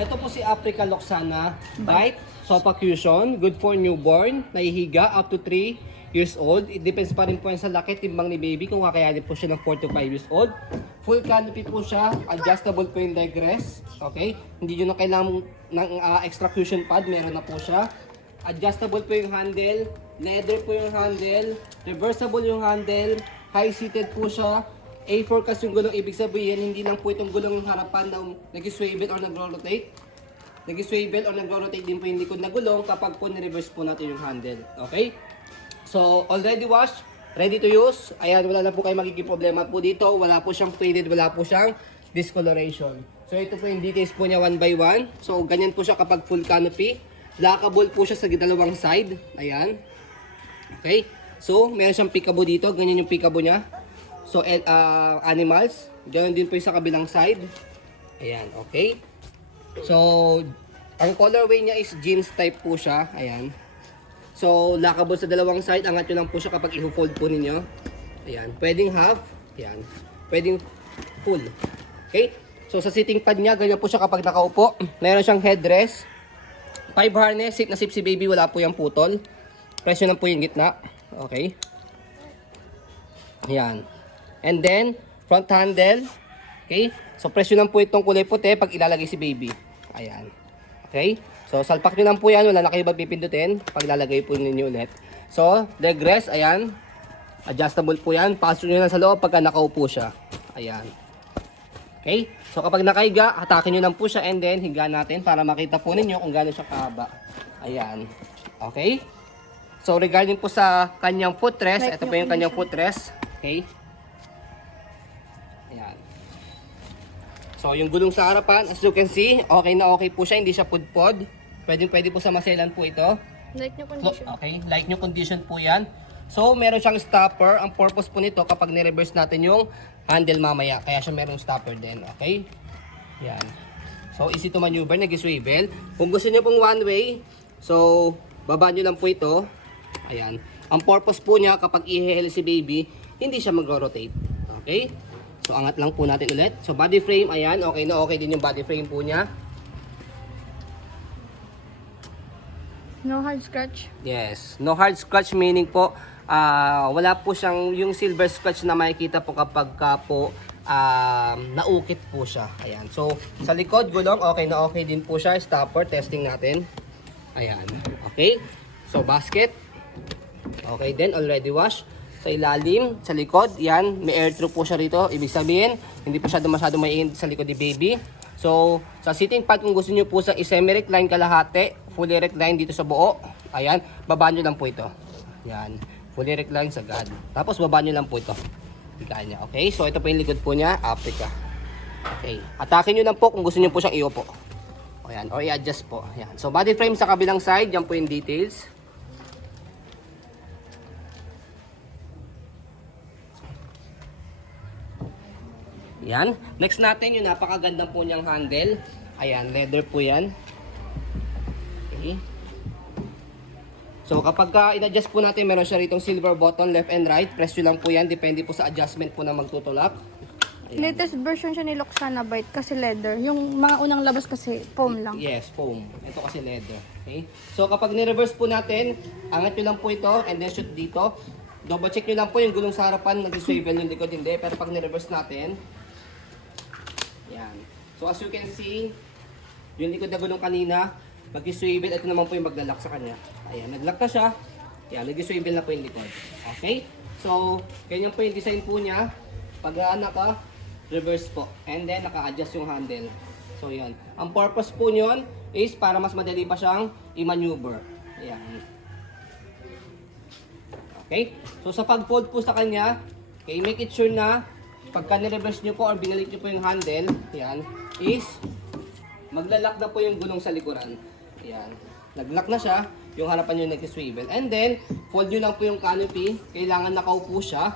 Ito po si Africa Loxana Bite Sofa Cushion. Good for newborn, nahihiga up to 3 years old. It depends pa rin po yan sa laki, timbang ni baby, kung kakayanin po siya ng 4 to 5 years old. Full canopy po siya, adjustable po yung leg rest. Okay? Hindi nyo na kailangan ng extra cushion pad, meron na po siya. Adjustable po yung handle, leather po yung handle, reversible yung handle, high-seated po siya. A4 kasi yung gulong, ibig sabihin, hindi lang po itong gulong yung harapan na nag-swivel or nag-rotate. Nag-swivel or nag-rotate din po yung likod na gulong kapag po ni-reverse po natin yung handle. Okay? So, already washed, ready to use. Ayan, wala na po kayo magiging problema po dito. Wala po siyang faded, wala po siyang discoloration. So, ito po yung details po niya one by one. So, ganyan po siya kapag full canopy. Lockable po siya sa dalawang side. Ayan. Okay? So, meron siyang peekaboo dito. Ganyan yung peekaboo niya. So, animals. Ganoon din po yung sa kabilang side. Ayan, okay. So, ang colorway niya is jeans type po siya. Ayan. So, lockable sa dalawang side. Angat nyo lang po siya kapag i-fold po ninyo. Ayan. Pwedeng half. Ayan. Pwedeng full. Okay. So, sa sitting pad niya, ganyan po siya kapag nakaupo. Meron siyang headrest. 5 harness. Sip na sip si baby. Wala po yung putol. Presyo lang po yung gitna. Okay. Ayan. And then, front handle. Okay? So, presyo lang po itong kulay puti pag ilalagay si baby. Ayan. Okay? So, salpak nyo lang po yan. Wala na kayo ba pipindutin pag ilalagay po ninyo ulit. So, leg rest. Ayan. Adjustable po yan. Pasok nyo lang sa loob pagka nakaupo siya. Ayan. Okay? So, kapag nakahiga, hatakin nyo lang po siya and then higa natin para makita po ninyo kung gaano siya kahaba. Ayan. Okay? So, regarding po sa kanyang footrest, ito po yung kanyang footrest. Okay? Ayan. So, yung gulong sa harapan, as you can see, okay na okay po siya. Hindi siya pudpod. Pwede po sa maselan po ito. Like new condition. Okay, like new condition po yan. So, meron siyang stopper. Ang purpose po nito, kapag ni-reverse natin yung handle mamaya. Kaya siya meron stopper din. Okay? Yan. So, easy to maneuver. Nag-swivel. Kung gusto niyo pong one way, so, baba nyo lang po ito. Ayan. Ang purpose po niya, kapag i-hel si baby, hindi siya mag-rotate. Okay? So, angat lang po natin ulit. So, body frame, ayan. Okay na okay din yung body frame po niya. No hard scratch. Yes. No hard scratch meaning po, wala po siyang yung silver scratch na makikita po kapag po naukit po siya. Ayan. So, sa likod, gulong, okay na okay din po siya. Stopper, testing natin. Ayan. Okay. So, basket. Okay din, already washed. Sa ilalim, sa likod, yan, may air through po siya rito. Ibig sabihin, hindi po masyado maiinit sa likod ni baby. So, sa sitting pad, kung gusto nyo po sa semi-recline kalahati, fully recline dito sa buo, ayan, babaan nyo lang po ito. Yan, fully recline sa God. Tapos, babaan nyo lang po ito. Higaan niya, okay? So, ito po yung likod po niya, Africa. Okay, atakin nyo lang po kung gusto nyo po siyang i-upo. Ayan, or i-adjust po. Ayan. So, body frame sa kabilang side, yan po yung details. Yan. Next natin, yung napakaganda po niyang handle. Ayan, leather po yan. Okay. So, kapag in-adjust po natin, meron siya ritong silver button, left and right. Press nyo lang po yan. Depende po sa adjustment po na magtutulak. Ayan. Latest version siya ni Loxana Bite kasi leather. Yung mga unang labas kasi foam lang. Yes, foam. Ito kasi leather. Okay. So, kapag ni-reverse po natin, angat nyo lang po ito and then shoot dito. Double check nyo lang po yung gulong sa harapan, nag-swivel yung likod hindi. Pero pag ni-reverse natin, yan. So as you can see, yung likod na gulong kanina, mag-swivel. Ito naman po yung maglalak sa kanya. Ayan, naglock na siya. Yan, nag-swivel na po yung likod. Okay? So, ganyan po yung design po niya. Pag naka-reverse po. And then, naka-adjust yung handle. So, yun. Ang purpose po nyon is para mas madali pa siyang i-maneuver. Ayan. Okay? So, sa pag-fold po sa kanya, okay, make it sure na pagka ni-reverse nyo po or binalik nyo po yung handle, yan, is maglalak na po yung gulong sa likuran. Yan. Nag-lock na siya, yung harapan nyo nag-swivel. And then, fold nyo lang po yung canopy. Kailangan nakaupo siya.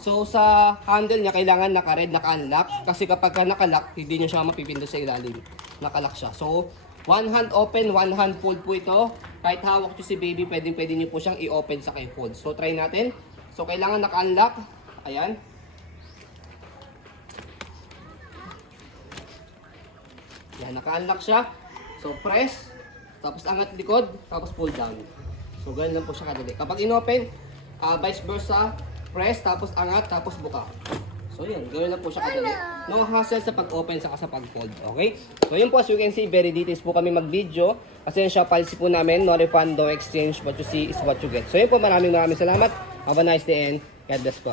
So, sa handle niya, kailangan naka-red, naka-unlock. Kasi kapag naka-lock, hindi nyo siya mapipindot sa ilalim. Naka-lock siya. So, one hand open, one hand fold po ito. Kahit hawak nyo si baby, pwede nyo po siyang i-open sa kay-fold. So, try natin. So, kailangan naka-unlock. Ayan. Yan, naka-unlock siya. So, press, tapos angat likod, tapos pull down. So, ganun lang po siya kadali. Kapag inopen, vice versa, press, tapos angat, tapos buka. So, yun, gawin lang po siya kadali. No hassle sa pag-open saka sa pag-fold, okay? So, yun po, as you can see, very details po kami mag-video. Kasi yung shop policy po namin, no refund, no exchange, what you see is what you get. So, yun po, maraming salamat. Have a nice day and God bless po.